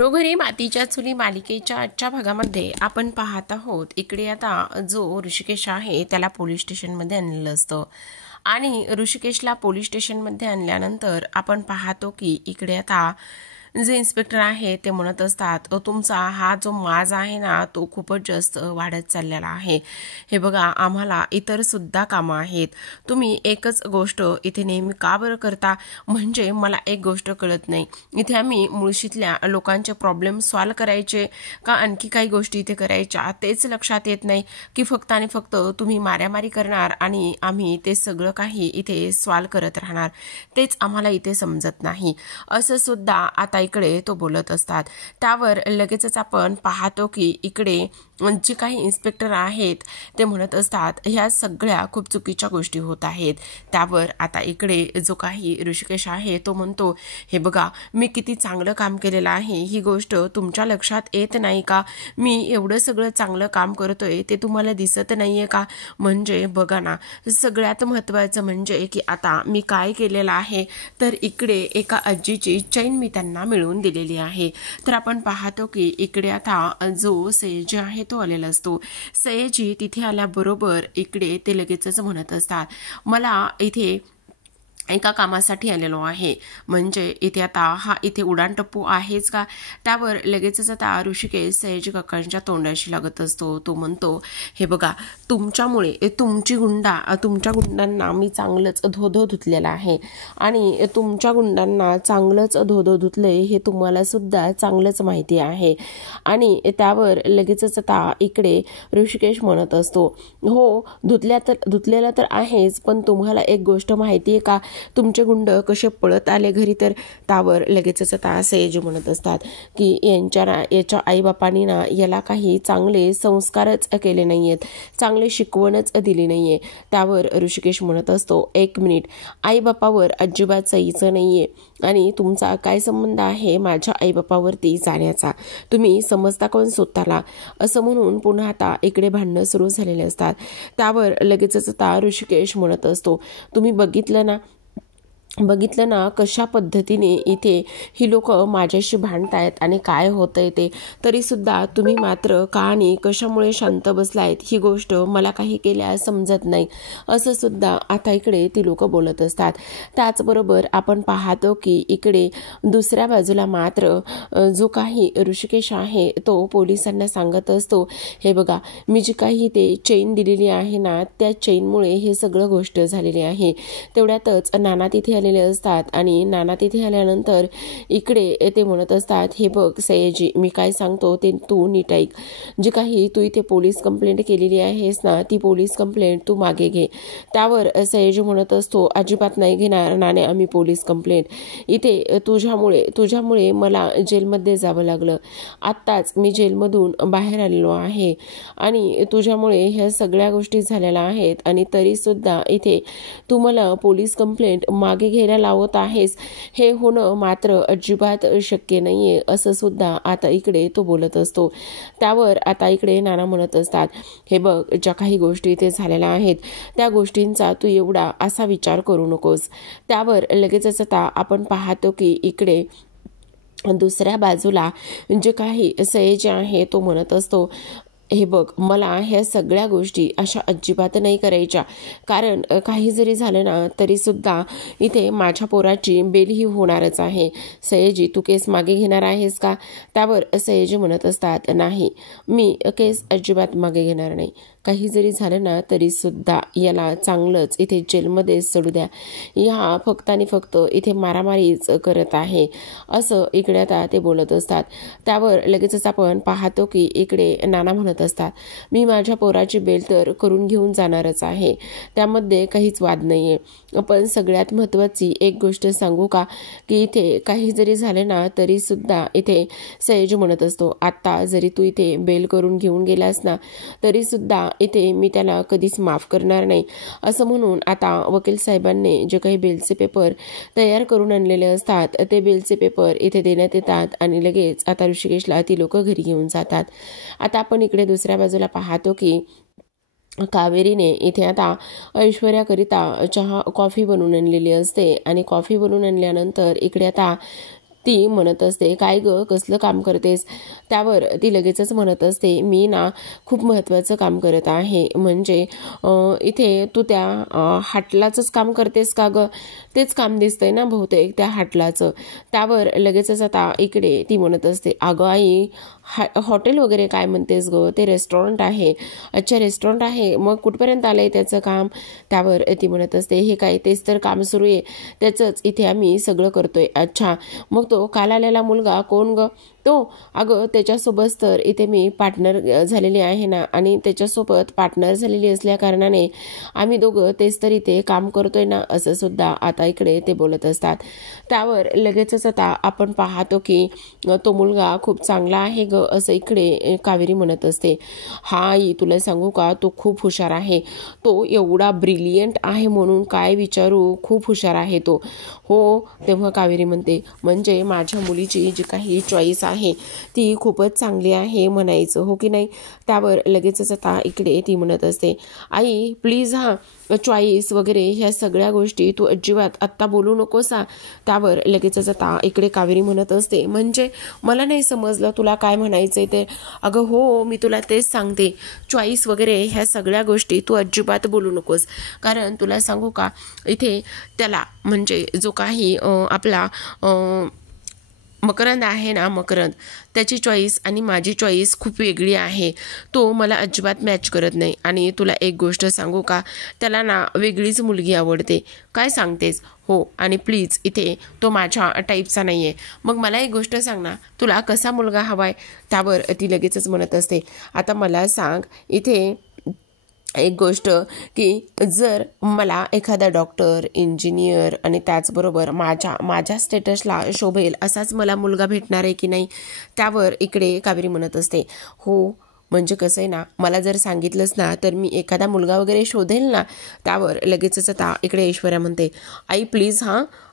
घरोघरी मातीच्या चुली मालिकेच्या आजच्या भागामध्ये आपण पाहत आहोत इकडे आता जो ऋषिकेश आहे त्याला पोलीस स्टेशनमध्ये आणलेलं असतं आणि ऋषिकेशला पोलीस स्टेशनमध्ये आणल्यानंतर आपण पाहतो की इकडे आता जे इन्स्पेक्टर आहे ते म्हणत असतात तुमचा हा जो माज आहे ना तो खूपच जास्त वाढत चाललेला आहे। हे बघा आम्हाला इतर सुद्धा कामं आहेत, तुम्ही एकच गोष्ट इथे नेहमी का बरं करता? म्हणजे मला एक गोष्ट कळत नाही, इथे आम्ही मुळशीतल्या लोकांचे प्रॉब्लेम सॉल्व करायचे का आणखी काही गोष्टी इथे करायच्या तेच लक्षात येत नाही की फक्त आणि फक्त तुम्ही मारामारी करणार आणि आम्ही ते सगळं काही इथे सॉल्व करत राहणार, तेच आम्हाला इथे समजत नाही असं सुद्धा आता इकडे तो बोलत असतात। त्यावर लगेचच आपण पाहतो की इकडे जे काही इन्स्पेक्टर आहेत ते म्हणत असतात ह्या सगळ्या खूप चुकीच्या गोष्टी होत आहेत। त्यावर आता इकडे जो काही ऋषिकेश आहे तो म्हणतो हे बघा मी किती चांगलं काम केलेलं आहे, ही गोष्ट तुमच्या लक्षात येत नाही का? मी एवढं सगळं चांगलं काम करतोय ते तुम्हाला दिसत नाहीये का? म्हणजे बघा ना, सगळ्यात महत्त्वाचं म्हणजे की आता मी काय केलेलं आहे तर इकडे एका आजीची चैन मी त्यांना मिळवून दिलेली आहे। तर आपण पाहतो की इकडे आता जो सयाजी आहे तो आलेला असतो। सयाजी तिथे आल्याबरोबर इकडे ते लगेचच म्हणत असतात मला इथे एका कामासाठी आलेलो आहे, म्हणजे इथे आता हा इथे उडान टप्पू आहेच का? त्यावर लगेचच आता ऋषिकेश सयाजी काकांच्या तोंडाशी लागत असतो। तो म्हणतो हे बघा तुमच्यामुळे तुमच्या गुंडांना मी चांगलंच धोधो धुतलेला आहे आणि तुमच्या गुंडांना चांगलंच धोधो धुतले हे तुम्हाला सुद्धा चांगलंच माहिती आहे। आणि त्यावर लगेचच आता इकडे ऋषिकेश म्हणत असतो हो धुतलेला तर आहेच, पण तुम्हाला एक गोष्ट माहिती आहे का तुमचे गुंड कसे पळत आले घरी? तर त्यावर लगेचच आता सयाजी म्हणत असतात की याच्या आईबापांनी ना याला काही चांगले संस्कारच केले नाहीयेत, चांगले शिकवणच दिली नाहीये। त्यावर ऋषिकेश म्हणत असतो एक मिनिट, आईबापावर अजिबात सहीचं नाहीये आणि तुमचा काय संबंध आहे माझ्या आईबापावरती जाण्याचा? तुम्ही समजता कोण स्वतःला? असं म्हणून पुन्हा आता इकडे भांडणं सुरू झालेले असतात। त्यावर लगेचच आता ऋषिकेश म्हणत असतो तुम्ही बघितलं ना कशा पद्धतीने इथे ही लोक माझ्याशी भांडतायत आणि काय होतंय ते, तरी सुद्धा तुम्ही मात्र का आणि कशामुळे शांत बसलायत ही गोष्ट मला काही केल्या समजत नाही, असं सुद्धा आता इकडे ती लोक बोलत असतात। त्याचबरोबर आपण पाहतो की इकडे दुसऱ्या बाजूला मात्र जो काही ऋषिकेश आहे तो पोलिसांना सांगत असतो हे बघा मी जी काही ते चेन दिलेली आहे ना त्या चेनमुळे हे सगळं गोष्ट झालेली आहे। तेवढ्यातच नाना तिथे असतात आणि नाना तिथे आल्यानंतर इकडे ते म्हणत असतात हे बघ सयाजी मी काय सांगतो ते तू नीट ऐक, जी काही तू इथे पोलीस कंप्लेंट केलेली आहेस ना ती पोलीस कंप्लेंट तू मागे घे। त्यावर सयाजी म्हणत असतो अजिबात नाही घेणार नाने आम्ही पोलीस कंप्लेंट, इथे तुझ्यामुळे मला जेलमध्ये जावं लागलं, आत्ताच मी जेलमधून बाहेर आलेलो आहे आणि तुझ्यामुळे ह्या सगळ्या गोष्टी झालेल्या आहेत आणि तरी सुद्धा इथे तू मला पोलीस कंप्लेंट मागे घ्यायला लावत आहेस, हे होणं मात्र अजिबात शक्य नाहीये, असं सुद्धा आता इकडे तो बोलत असतो। त्यावर आता इकडे नाना म्हणत असतात हे बघ ज्या काही गोष्टी इथे झालेल्या आहेत त्या गोष्टींचा तू एवढा असा विचार करू नकोस। त्यावर लगेचच आता आपण पाहतो की इकडे दुसऱ्या बाजूला जे काही सयाजी आहे तो म्हणत असतो हे बघ मला ह्या सगळ्या गोष्टी अशा अजिबात नाही करायच्या, कारण काही जरी झालं ना तरी सुद्धा इथे माझ्या पोराची बेल ही होणारच आहे। सयाजी तू केस मागे घेणार आहेस का? त्यावर सयाजी म्हणत असतात नाही मी केस अजिबात मागे घेणार नाही, काही जरी झालं ना तरी सुद्धा याला चांगलंच इथे जेलमध्ये सोडू द्या, या फक्त आणि फक्त इथे मारामारीच करत आहे, असं इकडे आता ते बोलत असतात। त्यावर लगेचच आपण पाहतो की इकडे नाना म्हणत असतात मी माझ्या पोराची बेल तर करून घेऊन जाणारच आहे, त्यामध्ये काहीच वाद नाहीये, पण सगळ्यात महत्त्वाची एक गोष्ट सांगू का की इथे काही जरी झाले ना तरी सुद्धा इथे सयाजी म्हणत असतो आता जरी तू इथे बेल करून घेऊन गेलास ना तरी सुद्धा इथे मी त्याला कधीच माफ करणार नाही, असं म्हणून आता वकील साहेबांनी जे काही बेलचे पेपर तयार करून आणलेले असतात ते बेलचे पेपर इथे देण्यात येतात आणि लगेच आता ऋषिकेशला ती लोक घरी घेऊन जातात। आता आपण इकडे दुसऱ्या बाजूला पाहतो की कावेरीने इथे आता ऐश्वर्याकरिता कॉफी बनवून आणलेली असते आणि कॉफी बनवून आणल्यानंतर इकडे आता ती म्हणत असते, काय ग कसलं काम करतेस? त्यावर ती लगेचच म्हणत असते, मी ना खूप महत्त्वाचं काम करत आहे. म्हणजे इथे तू त्या हाटलाचंच काम करतेस का ग? तेच काम दिसतंय ना बहुतेक त्या हाटलाचं. त्यावर लगेचच आता इकडे ती म्हणत असते, अगं आई हॉटेल वगैरे काय म्हणतेस ग? ते रेस्टॉरंट आहे. अच्छा रेस्टॉरंट आहे, मग कुठपर्यंत आलंय त्याचं काम? त्यावर ती म्हणत असते, हे काय तेच तर काम सुरू आहे, त्याचंच इथे आम्ही सगळं करतोय. अच्छा मग तो काल आलेला मुलगा कोण ग? तो अगं त्याच्यासोबत तर इथे मी पार्टनर झालेली आहे ना, आणि त्याच्यासोबत पार्टनर झालेली असल्या कारणाने आम्ही दोघं तेच तर इथे काम करतोय ना, असं सुद्धा आता इकडे ते बोलत असतात. त्यावर लगेचच आता आपण पाहतो की तो मुलगा खूप चांगला आहे ग, असं इकडे कावेरी म्हणत असते. हा आई तुला सांगू का, तो खूप हुशार आहे. तो एवढा ब्रिलियंट आहे म्हणून काय विचारू, खूप हुशार आहे तो. हो तेव्हा कावेरी म्हणते, म्हणजे माझ्या मुलीची जी काही चॉईस आहे ती खूपच चांगली आहे म्हणायचं, हो की नाही? त्यावर लगेचच आता इकडे ती म्हणत असते, आई प्लीज चॉईस वगैरे ह्या सगळ्या गोष्टी तू अजिबात आत्ता बोलू नकोस. त्यावर लगेचच आता इकडे कावेरी म्हणत असते, म्हणजे मला नाही समजलं तुला काय म्हणायचंय ते. अगं हो मी तुला तेच सांगते, चॉईस वगैरे ह्या सगळ्या गोष्टी तू अजिबात बोलू नकोस. कारण तुला सांगू का, इथे त्याला म्हणजे जो काही आपला मकरंद आहे ना, मकरंद त्याची चॉईस आणि माझी चॉईस खूप वेगळी आहे. तो मला अजिबात मॅच करत नाही. आणि तुला एक गोष्ट सांगू का, त्याला ना वेगळीच मुलगी आवडते. काय सांगतेस? हो आणि प्लीज इथे तो माझ्या टाईपचा नाही आहे. मग मला एक गोष्ट सांग ना, तुला कसा मुलगा हवाय? त्यावर ती लगेचच म्हणत असते, आता मला सांग इथे एक गोष्ट की जर मला एखादा डॉक्टर, इंजिनियर आणि त्याचबरोबर माझ्या स्टेटसला शोभेल असाच मला मुलगा भेटणार आहे की नाही? त्यावर इकडे कावेरी म्हणत असते, हो म्हणजे कसं आहे ना, मला जर सांगितलंस ना तर मी एखादा मुलगा वगैरे शोधेल ना. त्यावर लगेचच आता इकडे ऐश्वर्या म्हणते, आई प्लीज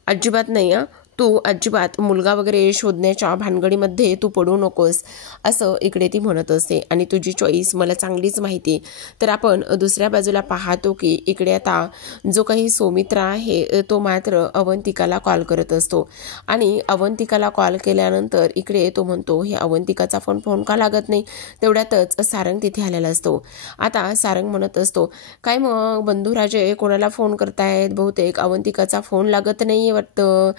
अजिबात नाही तू अजिबात मुलगा वगैरे शोधण्याच्या भानगडीमध्ये तू पडू नकोस, असं इकडे ती म्हणत असते. आणि तुझी चॉईस मला चांगलीच माहिती. तर आपण दुसऱ्या बाजूला पाहतो की इकडे आता जो काही सौमित्रा आहे तो मात्र अवंतिकाला कॉल करत असतो. आणि अवंतिकाला कॉल केल्यानंतर इकडे तो म्हणतो, हे अवंतिकाचा फोन का लागत नाही? तेवढ्यातच सारंग तिथे आलेला असतो. आता सारंग म्हणत असतो, काय मग बंधुराजे कोणाला फोन करतायत? बहुतेक अवंतिकाचा फोन लागत नाही वाटतं,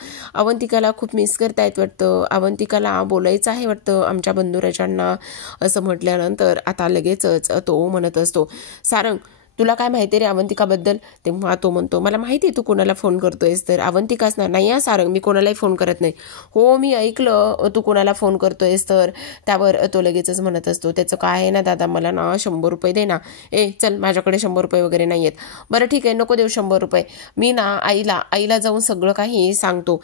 अवंतिकाला खूप मिस करतायत वाटतं, अवंतिकाला बोलायचं आहे वाटतं आमच्या बंधुराजांना, असं म्हटल्यानंतर आता लगेचच तो म्हणत असतो, सारंग तुला काय माहिती रे अवंतिकाबद्दल? तेव्हा तो म्हणतो, मला माहिती तू कोणाला फोन करतोयस तर. अवंतिकाच ना? नाही सारंग मी कोणालाही फोन करत नाही. हो मी ऐकलं तू कोणाला फोन करतोयस तर. त्यावर तो लगेचच म्हणत असतो, त्याचं काय आहे ना दादा, मला ना 100 रुपये दे ना. चल माझ्याकडे 100 रुपये वगैरे नाही आहेत. बरं ठीक आहे नको देऊ 100 रुपये, मी ना आईला जाऊन सगळं काही सांगतो,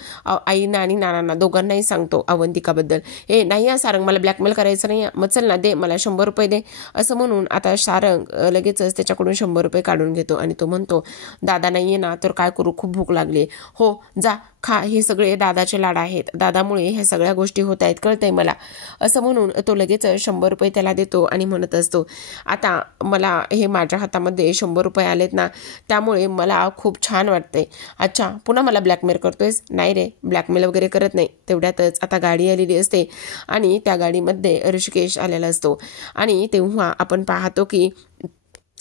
आईना आणि नानांना दोघांनाही सांगतो अवंतिकाबद्दल. नाही सारंग मला ब्लॅकमेल करायचं नाही, मग चल ना दे मला 100 रुपये दे. असं म्हणून आता सारंग लगेचच त्याच्याकडून 100 रुपये काढून घेतो आणि तो म्हणतो, दादा नाहीये ना तर काय करू, खूप भूक लागली. हो जा खा, हे सगळे दादाचे लाड आहेत, दादामुळे ह्या सगळ्या गोष्टी होत आहेत कळतंय मला. असं म्हणून तो लगेच 100 रुपये त्याला देतो आणि म्हणत असतो, आता मला हे माझ्या हातामध्ये 100 रुपये आलेत ना त्यामुळे मला खूप छान वाटतंय. अच्छा पुन्हा मला ब्लॅकमेल करतोयस? नाही रे ब्लॅकमेल वगैरे करत नाही. तेवढ्यातच आता गाडी आलेली असते आणि त्या गाडीमध्ये ऋषिकेश आलेला असतो. आणि तेव्हा आपण पाहतो की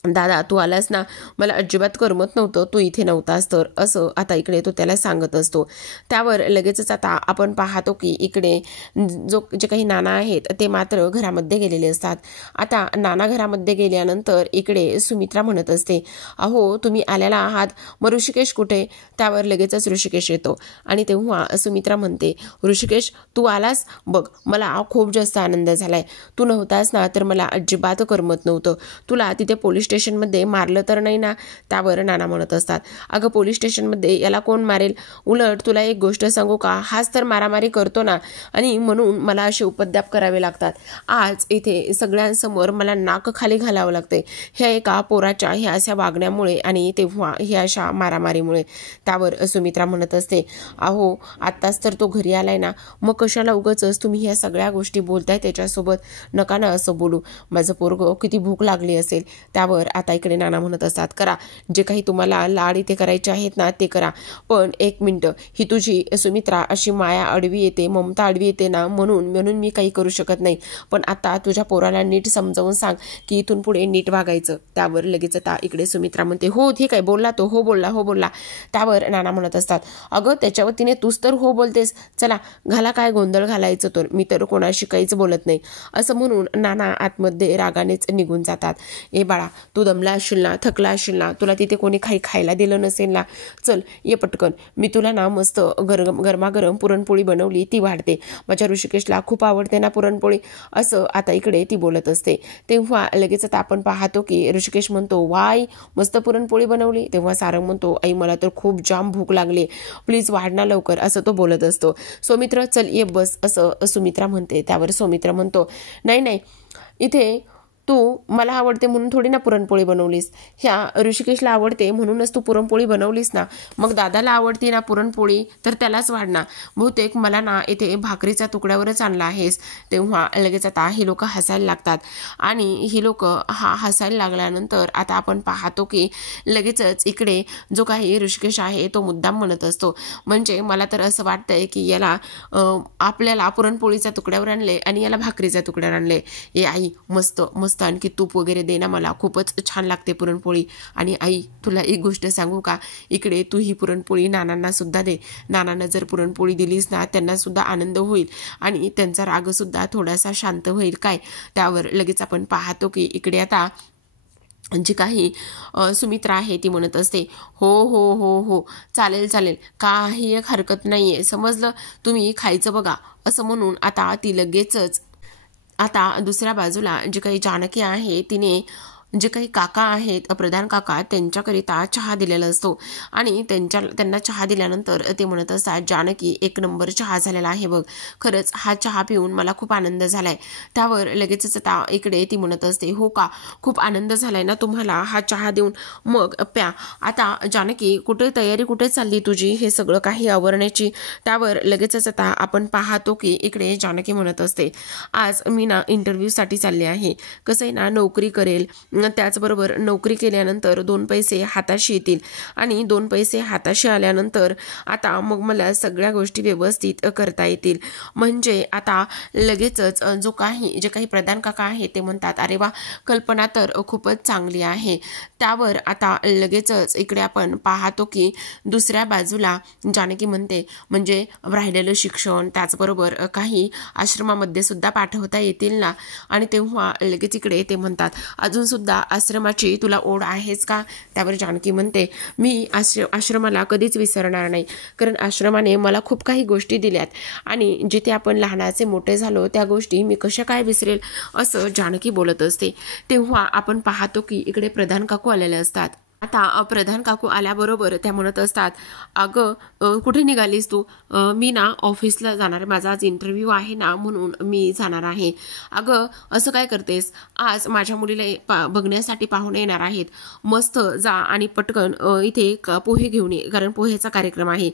दादा तू आलास ना, मला अजिबात करमत नव्हतं तू इथे नव्हतास तर, असं आता इकडे तो त्याला सांगत असतो. त्यावर लगेचच आता आपण पाहतो की इकडे जे काही नाना आहेत ते मात्र घरामध्ये गेलेले असतात. आता नाना घरामध्ये गेल्यानंतर इकडे सुमित्रा म्हणत असते, अहो तुम्ही आलेला आहात, मग ऋषिकेश कुठे? त्यावर लगेचच ऋषिकेश येतो आणि तेव्हा सुमित्रा म्हणते, ऋषिकेश तू आलास, बघ मला खूप जास्त आनंद झालाय. तू नव्हतास ना तर मला अजिबात करमत नव्हतं. तुला तिथे पोलीस स्टेशनमध्ये मारलं तर नाही ना? त्यावर नाना म्हणत असतात, अगं पोलीस स्टेशनमध्ये याला कोण मारेल? उलट तुला एक गोष्ट सांगू का, हाच तर मारामारी करतो ना, आणि म्हणून मला असे उपद्व्याप करावे लागतात. आज इथे सगळ्यांसमोर मला नाक खाली घालावं लागते ह्या एका पोराच्या ह्या अशा वागण्यामुळे आणि तेव्हा ह्या अशा मारामारीमुळे. त्यावर सुमित्रा म्हणत असते, अहो आत्ताच तर तो घरी आलाय ना, मग कशाला उगाचच तुम्ही ह्या सगळ्या गोष्टी बोलताय त्याच्यासोबत? नका ना असं बोलू, माझं पोरगं किती भूक लागली असेल. त्यावर त्यावर आता इकडे नाना म्हणत असतात, करा जे काही तुम्हाला लाड इथे करायचे आहेत ना ते करा, पण 1 मिनिटं, ही तुझी सुमित्रा अशी माया अडवी येते, ममता अडवी येते ना, म्हणून मी काही करू शकत नाही. पण आता तुझ्या पोराला नीट समजावून सांग की इथून पुढे नीट वागायचं. त्यावर लगेच आता इकडे सुमित्रा म्हणते, हो ठीक आहे, बोलला तो, हो बोलला. त्यावर नाना म्हणत असतात, अगं त्याच्या वतीने तूच तर हो बोलतेस, चला घाला काय गोंधळ घालायचं, तर मी तर कोणाशी काहीच बोलत नाही, असं म्हणून नाना आतमध्ये रागानेच निघून जातात. ए बाळा, तू दमला असशील ना, थकला असशील ना, तुला तिथे कोणी काही खायला दिलं नसेल ना, चल ये पटकन, मी तुला ना मस्त गरमागरम पुरणपोळी बनवली ती वाढते, माझ्या ऋषिकेशला खूप आवडते ना पुरणपोळी, असं आता इकडे ती बोलत असते. तेव्हा लगेच आता आपण पाहतो की ऋषिकेश म्हणतो, वाई मस्त पुरणपोळी बनवली. तेव्हा सारंग म्हणतो, आई मला तर खूप जाम भूक लागली, प्लीज वाढ ना लवकर, असं तो बोलत असतो. सौमित्र चल ये बस, असं सुमित्रा म्हणते. त्यावर सौमित्र म्हणतो, नाही इथे तू मला आवडते म्हणून थोडी ना पुरणपोळी बनवलीस, ह्या ऋषिकेशला आवडते म्हणूनच तू पुरणपोळी बनवलीस ना, मग दादाला आवडते ना पुरणपोळी तर त्यालाच वाढणार, बहुतेक मला ना इथे भाकरीच्या तुकड्यावरच आणला आहेस. तेव्हा लगेच आता ही लोक हसायला लागतात आणि ही लोक हसायला लागल्यानंतर आता आपण पाहतो की लगेचच इकडे जो काही ऋषिकेश आहे तो मुद्दाम म्हणत असतो, म्हणजे मला तर असं वाटतंय की याला आपल्याला पुरणपोळीच्या तुकड्यावर आणले आणि याला भाकरीच्या तुकड्यावर आणले. ए आई मस्त आणखी तूप वगैरे दे ना, मला खूपच छान लागते पुरणपोळी. आणि आई तुला एक गोष्ट सांगू का, इकडे तू ही पुरणपोळी नानांना सुद्धा दे, नानांना जर पुरणपोळी दिलीस ना त्यांना सुद्धा आनंद होईल आणि त्यांचा राग सुद्धा थोडासा शांत होईल काय. त्यावर लगेच आपण पाहतो की इकडे आता जी काही सुमित्रा आहे ती म्हणत असते, हो चालेल, काही एक हरकत नाहीये, समजलं, तुम्ही खायचं बघा, असं म्हणून आता ती लगेचच आता दुसऱ्या बाजूला जी काही जानकी आहे तिने जे काही काका आहेत प्रधान काका त्यांच्याकरिता चहा दिलेला असतो आणि त्यांना चहा दिल्यानंतर ते म्हणत असतात, जानकी 1 नंबर चहा झालेला आहे बघ, खरंच हा चहा पिऊन मला खूप आनंद झालाय. त्यावर लगेचच आता इकडे ती म्हणत असते, हो का, खूप आनंद झालाय ना तुम्हाला हा चहा देऊन, मग प्या. आता जानकी कुठे चालली तुझी हे सगळं काही आवरण्याची. त्यावर लगेचच आता आपण पाहतो की इकडे जानकी म्हणत असते, आज मी ना इंटरव्ह्यूसाठी चालले आहे, कसं आहे ना नोकरी करेल, त्याचबरोबर नोकरी केल्यानंतर 2 पैसे हाताशी येतील आणि 2 पैसे हाताशी आल्यानंतर आता मग मला सगळ्या गोष्टी व्यवस्थित करता येतील. म्हणजे आता लगेचच जे काही प्रधान काका आहे ते म्हणतात, अरे वा, कल्पना तर खूपच चांगली आहे. त्यावर आता लगेचच इकडे आपण पाहतो की दुसऱ्या बाजूला जानकी म्हणते, म्हणजे राहिलेलं शिक्षण त्याचबरोबर काही आश्रमामध्ये सुद्धा पाठवता येतील ना. आणि तेव्हा लगेच इकडे ते म्हणतात, अजून सुद्धा आश्रमाची तुला ओढ आहेच का. त्यावर जानकी म्हणते, मी आश्रमाला कधीच विसरणार नाही, कारण आश्रमाने मला खूप काही गोष्टी दिल्यात आणि जिथे आपण लहानाचे मोठे झालो त्या गोष्टी मी कशा काय विसरेल, असं जानकी बोलत असते. तेव्हा आपण पाहतो की इकडे प्रधान काकू आलेले असतात. आता प्रधान काकू आल्याबरोबर त्या म्हणत असतात, अगं कुठे निघालीस तू, मी ना ऑफिसला जाणार, माझा आज इंटरव्ह्यू आहे ना म्हणून मी जाणार आहे. अगं असं काय करतेस, आज माझ्या मुलीला बघण्यासाठी पाहुणे येणार आहेत, मस्त जा आणि पटकन इथे पोहे घेऊन ये, कारण पोहेचा कार्यक्रम आहे.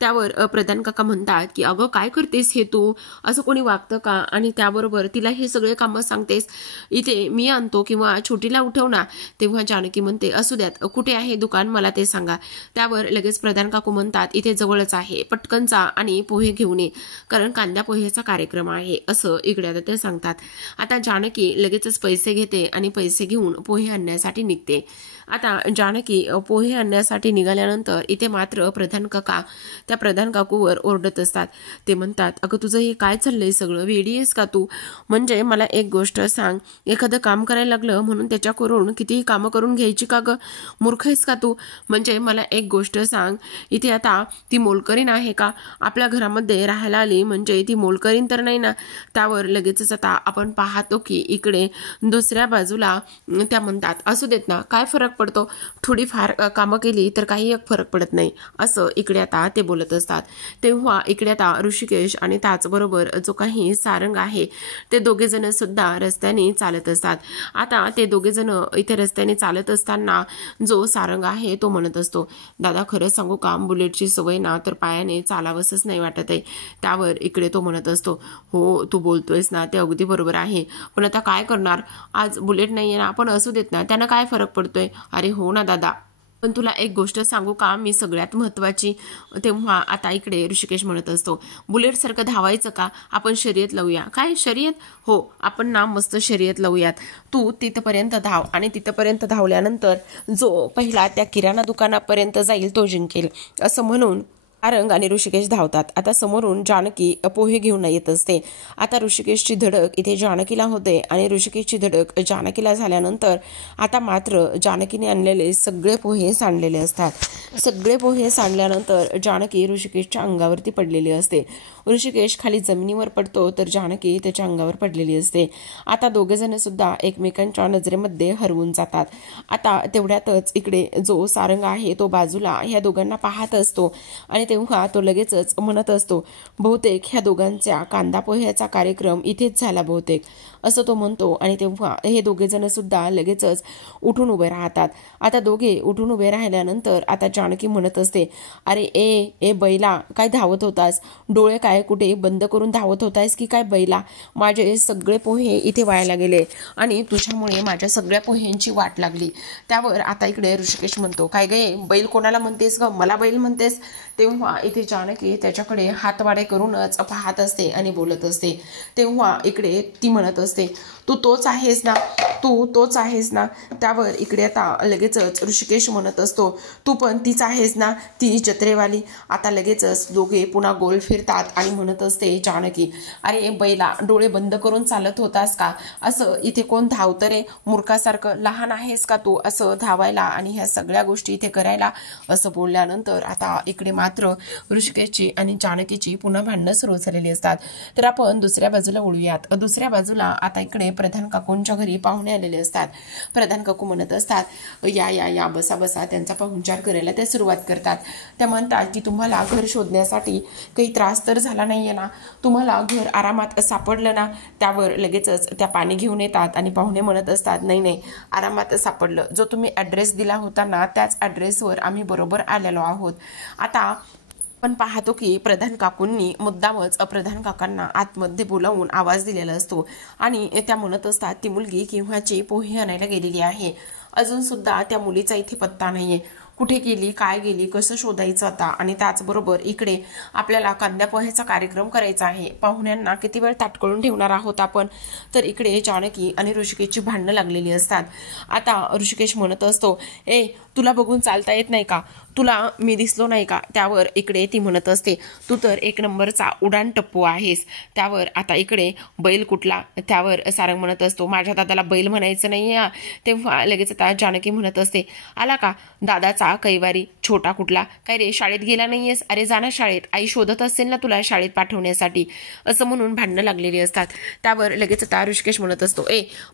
त्यावर प्रधान काका म्हणतात की अगं काय करतेस हे तू, असं कोणी वागतं का, आणि त्याबरोबर तिला हे सगळे कामं सांगतेस, इथे मी आणतो किंवा छोटीला उठव ना. तेव्हा जानकी म्हणते, असू द्यात, कुठे आहे दुकान मला ते सांगा. त्यावर लगेच प्रधान काकू म्हणतात, इथे जवळच आहे, पटकन जा आणि पोहे घेऊन ये, कारण कांदा पोहेचा कार्यक्रम आहे, असं इकडे आता ते सांगतात. आता जानकी लगेचच पैसे घेते आणि पैसे घेऊन पोहे आणण्यासाठी निघते. आता जानकी पोहे आणण्यासाठी निघाल्यानंतर इथे मात्र प्रधान काका त्या प्रधान काकूवर ओरडत असतात. ते म्हणतात, अगं तुझं हे काय चाललंय सगळं, वेडी आहेस का तू, म्हणजे मला एक गोष्ट सांग, एखादं काम करायला लागलं म्हणून त्याच्याकडून कितीही कामं करून घ्यायची का गं, मूर्ख आहेस का तू, म्हणजे मला एक गोष्ट सांग, इथे आता ती मोलकरीण आहे का, आपल्या घरामध्ये राहायला आली म्हणजे ती मोलकरीण तर नाही ना. त्यावर लगेचच आता आपण पाहतो की इकडे दुसऱ्या बाजूला त्या म्हणतात, असू देत ना, काय फरक पडतो, थोडीफार कामं केली तर काही फरक पडत नाही, असं इकडे आता ते बोलत असतात. तेव्हा इकडे आता ऋषिकेश आणि त्याचबरोबर जो काही सारंग आहे ते दोघे जण सुद्धा रस्त्याने चालत असतात. आता ते दोघे जण इथे रस्त्याने चालत असताना जो सारंग आहे तो म्हणत असतो, दादा खरं सांगू का, बुलेटची सवय ना तर पायाने चालावंसच नाही वाटत आहे. त्यावर इकडे तो म्हणत असतो, हो तू बोलतोयस ना ते अगदी बरोबर आहे, पण आता काय करणार, आज बुलेट नाहीये ना, आपण असू देत ना, त्यानं काय फरक पडतोय. अरे हो ना दादा, पण तुला एक गोष्ट सांगू का, मी सगळ्यात महत्वाची. तेव्हा आता इकडे ऋषिकेश म्हणत असतो, बुलेट सारखं धावायचं का, आपण शर्यत लावूया. काय शर्यत? हो, आपण ना मस्त शर्यत लावूयात. तू तिथपर्यंत धाव आणि तिथपर्यंत धावल्यानंतर जो पहिला त्या किराणा दुकानापर्यंत जाईल तो जिंकेल, असं म्हणून सारंग आणि ऋषिकेश धावतात. आता समोरून जानकी पोहे घेऊन येत असते. आता ऋषिकेशची धडक इथे जानकीला होते आणि ऋषिकेशची धडक जानकीला झाल्यानंतर आता मात्र जानकीने आणलेले सगळे पोहे सांडलेले असतात. सगळे पोहे सांडल्यानंतर जानकी ऋषिकेशच्या अंगावरती पडलेली असते. ऋषिकेश खाली जमिनीवर पडतो तर जानकी त्याच्या अंगावर पडलेली असते. आता दोघे जण सुद्धा एकमेकांच्या नजरेमध्ये हरवून जातात. आता तेवढ्यातच इकडे जो सारंग आहे तो बाजूला ह्या दोघांना पाहत असतो आणि तेव्हा तो लगेचच म्हणत असतो, बहुतेक ह्या दोघांच्या कांदा पोह्याचा कार्यक्रम इथेच झाला बहुतेक, असं तो म्हणतो. आणि तेव्हा हे दोघे जण सुद्धा लगेचच उठून उभे राहतात. आता दोघे उठून उभे राहिल्यानंतर आता जानकी म्हणत असते, अरे ए बैला, काय धावत होतास, डोळे काय कुठे बंद करून धावत होतास की काय बैला, माझे सगळे पोहे इथे वायाला गेले आणि तुझ्यामुळे माझ्या सगळ्या पोह्यांची वाट लागली. त्यावर आता इकडे ऋषिकेश म्हणतो, काय गे बैल कोणाला म्हणतेस ग, मला बैल म्हणतेस. तेव्हा इथे जानकी त्याच्याकडे हातवाडे करूनच पाहत असते आणि बोलत असते. तेव्हा इकडे ती म्हणत असते, तू तोच आहेस ना, तू तोच आहेस ना. त्यावर इकडे आता लगेचच ऋषिकेश म्हणत असतो, तू पण तीच आहेस ना, ती जत्रेवाली. आता लगेचच दोघे पुन्हा गोल फिरतात आणि म्हणत असते जानकी, अरे बैला, डोळे बंद करून चालत होतास का, असं इथे कोण धावतं रे, मूर्खासारखं, लहान आहेस का तू असं धावायला आणि ह्या सगळ्या गोष्टी इथे करायला, असं बोलल्यानंतर आता इकडे मात्र ऋषिकेशची आणि जानकीची पुन्हा भांडणं सुरू झालेली असतात. तर आपण दुसऱ्या बाजूला वळूयात. दुसऱ्या बाजूला आता इकडे प्रधान काकूंच्या घरी पाहुणे आलेले असतात. प्रधान काकू म्हणत असतात, या या या बसा बसा. त्यांचा पाहुणचार करायला त्या सुरुवात करतात. त्या म्हणतात की तुम्हाला घर शोधण्यासाठी काही त्रास तर झाला नाहीये ना, तुम्हाला घर आरामात सापडलं ना. त्यावर लगेचच त्या पाणी घेऊन येतात आणि पाहुणे म्हणत असतात, नाही नाही, आरामात सापडलं, जो तुम्ही ॲड्रेस दिला होता ना त्याच ॲड्रेसवर आम्ही बरोबर आलेलो आहोत. आता पण पाहतो की प्रधान काकूंनी मुद्दामच प्रधान काकांना आतमध्ये बोलावून आवाज दिलेला असतो आणि त्या म्हणत असतात, ती मुलगी केव्हाची पोहे आणायला गेलेली आहे, अजून सुद्धा त्या मुलीचा इथे पत्ता नाहीये, कुठे गेली, काय गेली, कसं शोधायचं आता. आणि त्याचबरोबर इकडे आपल्याला कांद्या पोह्याचा कार्यक्रम करायचा आहे, पाहुण्यांना किती वेळ ताटकळून ठेवणार आहोत आपण. तर इकडे जानकी आणि ऋषिकेशची भांडणं लागलेली असतात. आता ऋषिकेश म्हणत असतो, तुला बघून चालता येत नाही का, तुला मी दिसलो नाही का. त्यावर इकडे ती म्हणत असते, तू तर एक नंबरचा उडान टप्पू आहेस. त्यावर आता इकडे बैल कुठला. त्यावर सारंग म्हणत असतो, माझ्या दादाला बैल म्हणायचं नाही. तेव्हा लगेच आता जानकी म्हणत असते, आला का दादाचा कैवारी, छोटा कुठला, काय रे शाळेत गेला नाहीयेस, अरे जा ना शाळेत, आई शोधत असेल ना तुला शाळेत पाठवण्यासाठी, असं म्हणून भांडणं लागलेली असतात. त्यावर लगेच आता ऋषिकेश म्हणत असतो,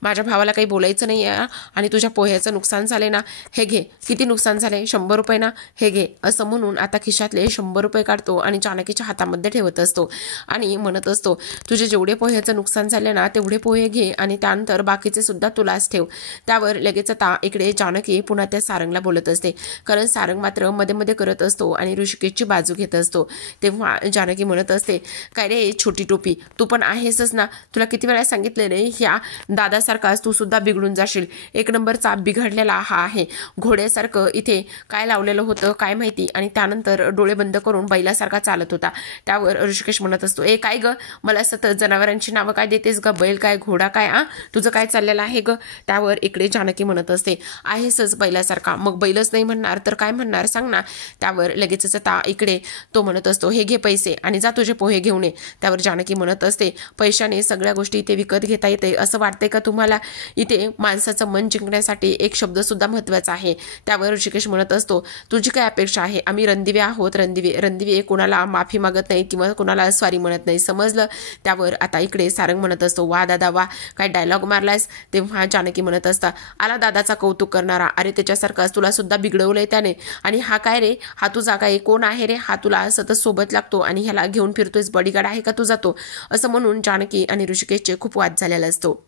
माझ्या भावाला काही बोलायचं नाही आणि तुझ्या पोह्याचं नुकसान झालंय ना, हे घे, किती नुकसान झालंय, 100 रुपये ना, हे घे, असं म्हणून आता खिशातले 100 रुपये काढतो आणि जानकीच्या हातामध्ये ठेवत असतो आणि म्हणत असतो, तुझे जेवढे पोह्याचं नुकसान झाले ना तेवढे पोहे घे आणि त्यानंतर बाकीचे सुद्धा तुलाच ठेव. त्यावर लगेच आता इकडे जानकी पुन्हा त्या सारंगला बोलत असते, कारण सारंग मात्र मध्ये मध्ये करत असतो आणि ऋषिकेशची बाजू घेत असतो. तेव्हा जानकी म्हणत असते, काय रे छोटी टोपी, तू पण आहेसच ना, तुला किती वेळा सांगितले रे, ह्या दादासारखाच तू सुद्धा बिघडून जाशील, एक नंबरचा बिघडलेला हा आहे, घोड्यासारखं इथे काय लावलेलं होतं काय माहिती, आणि त्यानंतर डोळे बंद करून बैलासारखा चालत होता. त्यावर ऋषिकेश म्हणत असतो, काय ग, मला सतत जनावरांची नावं काय देतेस ग, बैल काय, घोडा काय, तुझं काय चाललेलं आहे ग. त्यावर इकडे जानकी म्हणत असते, आहेसच बैलासारखा, मग बैलच नाही म्हणणार तर काय म्हणणार सांग ना. त्यावर लगेचच आता इकडे तो म्हणत असतो, हे घे पैसे आणि जा तुझे पोहे घेऊन ये. त्यावर जानकी म्हणत असते, पैशाने सगळ्या गोष्टी इथे विकत घेता येते असं वाटतंय का तुम्हाला, इथे माणसाचं मन जिंकण्यासाठी एक शब्द सुद्धा महत्वाचा आहे. त्यावर ऋषिकेश म्हणत असतो, तू तुझी काय अपेक्षा आहे? आम्ही रणदिवे आहोत, रणदिवे कोणाला माफी मागत नाही किंवा कोणाला सॉरी म्हणत नाही, समजलं? त्यावर आता इकडे सारंग म्हणत असतो, वा दादा वा, काय डायलॉग मारलायस? तेव्हा जानकी म्हणत असता, आला दादाचा कौतुक करणारा, अरे त्याच्यासारखाच तुला सुद्धा बिघडवलंय त्याने. आणि हा काय रे, हा तुझा काय कोण आहे रे, हा तुला सतत सोबत लागतो आणि ह्याला घेऊन फिरतोयस, बॉडीगार्ड आहे का तुझा तो? असं म्हणून जानकी आणि ऋषिकेशचे खूप वाद झालेला असतो.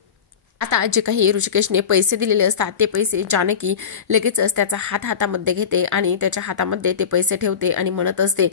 आता जे काही ऋषिकेशने पैसे दिलेले असतात ते पैसे जानकी लगेचच त्याचा हातामध्ये घेते आणि त्याच्या हातामध्ये ते पैसे ठेवते आणि म्हणत असते,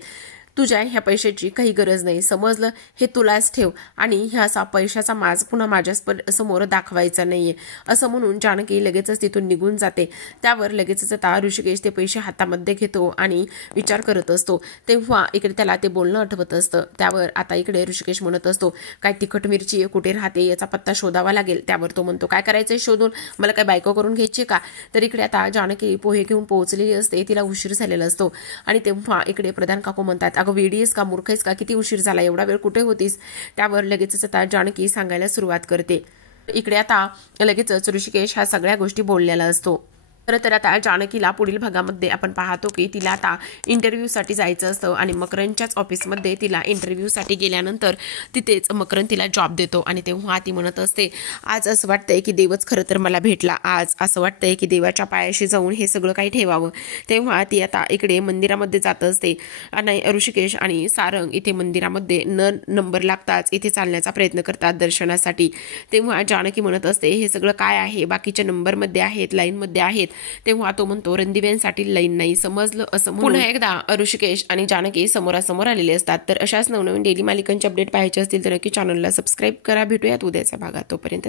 तुझ्या ह्या पैशाची काही गरज नाही, समजलं? हे तुलाच ठेव आणि ह्या पैशाचा माज पुन्हा माझ्या समोर दाखवायचा नाहीये. असं म्हणून जानकी लगेचच तिथून निघून जाते. त्यावर लगेचच आता ऋषिकेश ते पैसे हातामध्ये घेतो आणि विचार करत असतो. तेव्हा इकडे त्याला ते बोलणं आठवत असतं. त्यावर आता इकडे ऋषिकेश म्हणत असतो, काय तिखट मिरची कुठे राहते याचा पत्ता शोधावा लागेल. त्यावर तो म्हणतो, काय करायचंय शोधून, मला काय बायको करून घ्यायची का? तर इकडे आता जानकी पोहे घेऊन पोहोचलेली असते, तिला उशीर झालेला असतो. आणि तेव्हा इकडे प्रधान काकू म्हणतात, अगं वेडी आहेस का, मूर्ख आहेस का, किती उशीर झाला, एवढा वेळ कुठे होतीस? त्यावर लगेचच आता जानकी सांगायला सुरुवात करते. इकडे आता लगेचच ऋषिकेश ह्या सगळ्या गोष्टी बोललेला असतो. तर आता जानकीला पुढील भागामध्ये आपण पाहतो की तिला आता इंटरव्ह्यूसाठी जायचं असतं आणि मकरंदच्याच ऑफिसमध्ये तिला इंटरव्ह्यूसाठी गेल्यानंतर तिथेच मकरंद तिला जॉब देतो. आणि तेव्हा ती म्हणत असते, आज असं वाटतंय की देवच खरं तर मला भेटला, आज असं वाटतंय की देवाच्या पायाशी जाऊन हे सगळं काही ठेवावं. तेव्हा ती आता इकडे मंदिरामध्ये जात असते आणि ऋषिकेश आणि सारंग इथे मंदिरामध्ये नंबर लागताच इथे चालण्याचा प्रयत्न करतात दर्शनासाठी. तेव्हा जानकी म्हणत असते, हे सगळं काय आहे, बाकीच्या नंबरमध्ये आहेत, लाईनमध्ये आहेत. तेव्हा तो म्हणतो, रणदिव्यांसाठी लाईन नाही, समजलं? असं पुन्हा एकदा ऋषिकेश आणि जानकी समोरासमोर आलेले असतात. तर अशाच नवनवीन डेली मालिकांचे अपडेट पाहायचे असतील तर नक्की चॅनलला सबस्क्राईब करा. भेटूयात उद्याच्या भागात, तोपर्यंत